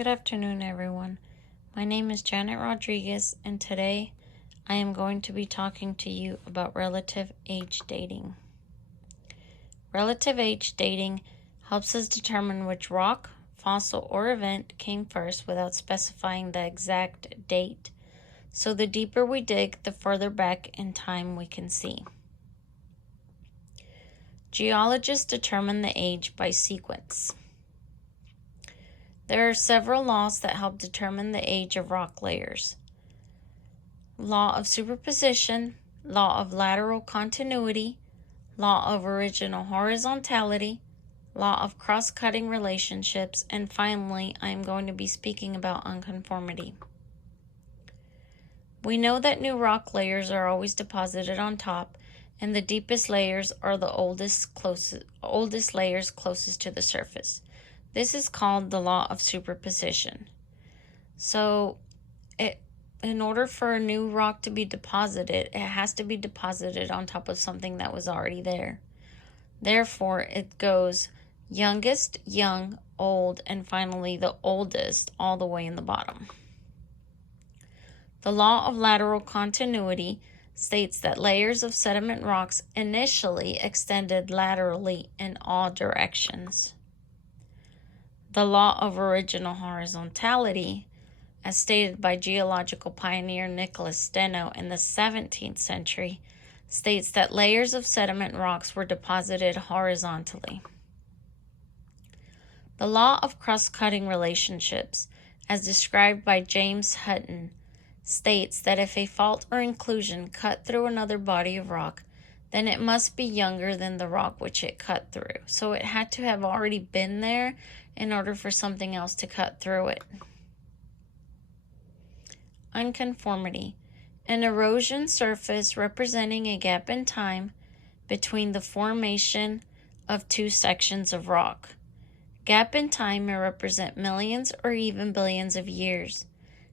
Good afternoon, everyone. My name is Janet Rodriguez, and today I am going to be talking to you about relative age dating. Relative age dating helps us determine which rock, fossil, or event came first without specifying the exact date. So the deeper we dig, the further back in time we can see. Geologists determine the age by sequence. There are several laws that help determine the age of rock layers. Law of superposition, law of lateral continuity, law of original horizontality, law of cross-cutting relationships, and finally, I am going to be speaking about unconformity. We know that new rock layers are always deposited on top, and the deepest layers are the oldest layers closest to the surface. This is called the law of superposition. So, in order for a new rock to be deposited, it has to be deposited on top of something that was already there. Therefore, it goes youngest, young, old, and finally the oldest all the way in the bottom. The law of lateral continuity states that layers of sediment rocks initially extended laterally in all directions. The law of original horizontality, as stated by geological pioneer Nicholas Steno in the 17th century, states that layers of sediment rocks were deposited horizontally. The law of cross-cutting relationships, as described by James Hutton, states that if a fault or inclusion cut through another body of rock, then it must be younger than the rock which it cut through. So it had to have already been there in order for something else to cut through it. Unconformity. An erosion surface representing a gap in time between the formation of two sections of rock. Gap in time may represent millions or even billions of years.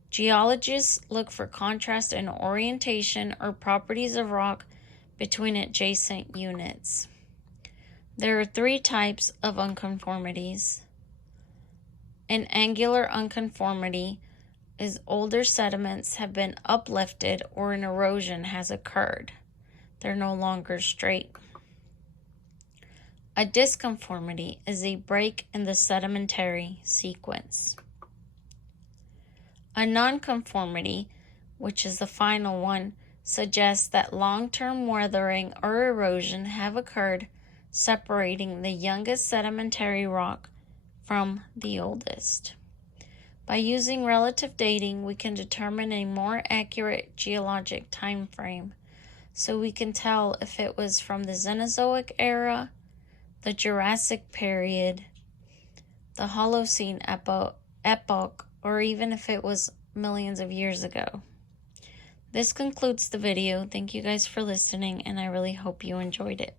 Geologists look for contrast in orientation or properties of rock between adjacent units. There are three types of unconformities. An angular unconformity is older sediments have been uplifted or an erosion has occurred. They're no longer straight. A disconformity is a break in the sedimentary sequence. A nonconformity, which is the final one, suggests that long-term weathering or erosion have occurred, separating the youngest sedimentary rock from the oldest. By using relative dating, we can determine a more accurate geologic time frame, so we can tell if it was from the Cenozoic era, the Jurassic period, the Holocene epoch, or even if it was millions of years ago. This concludes the video. Thank you guys for listening, and I really hope you enjoyed it.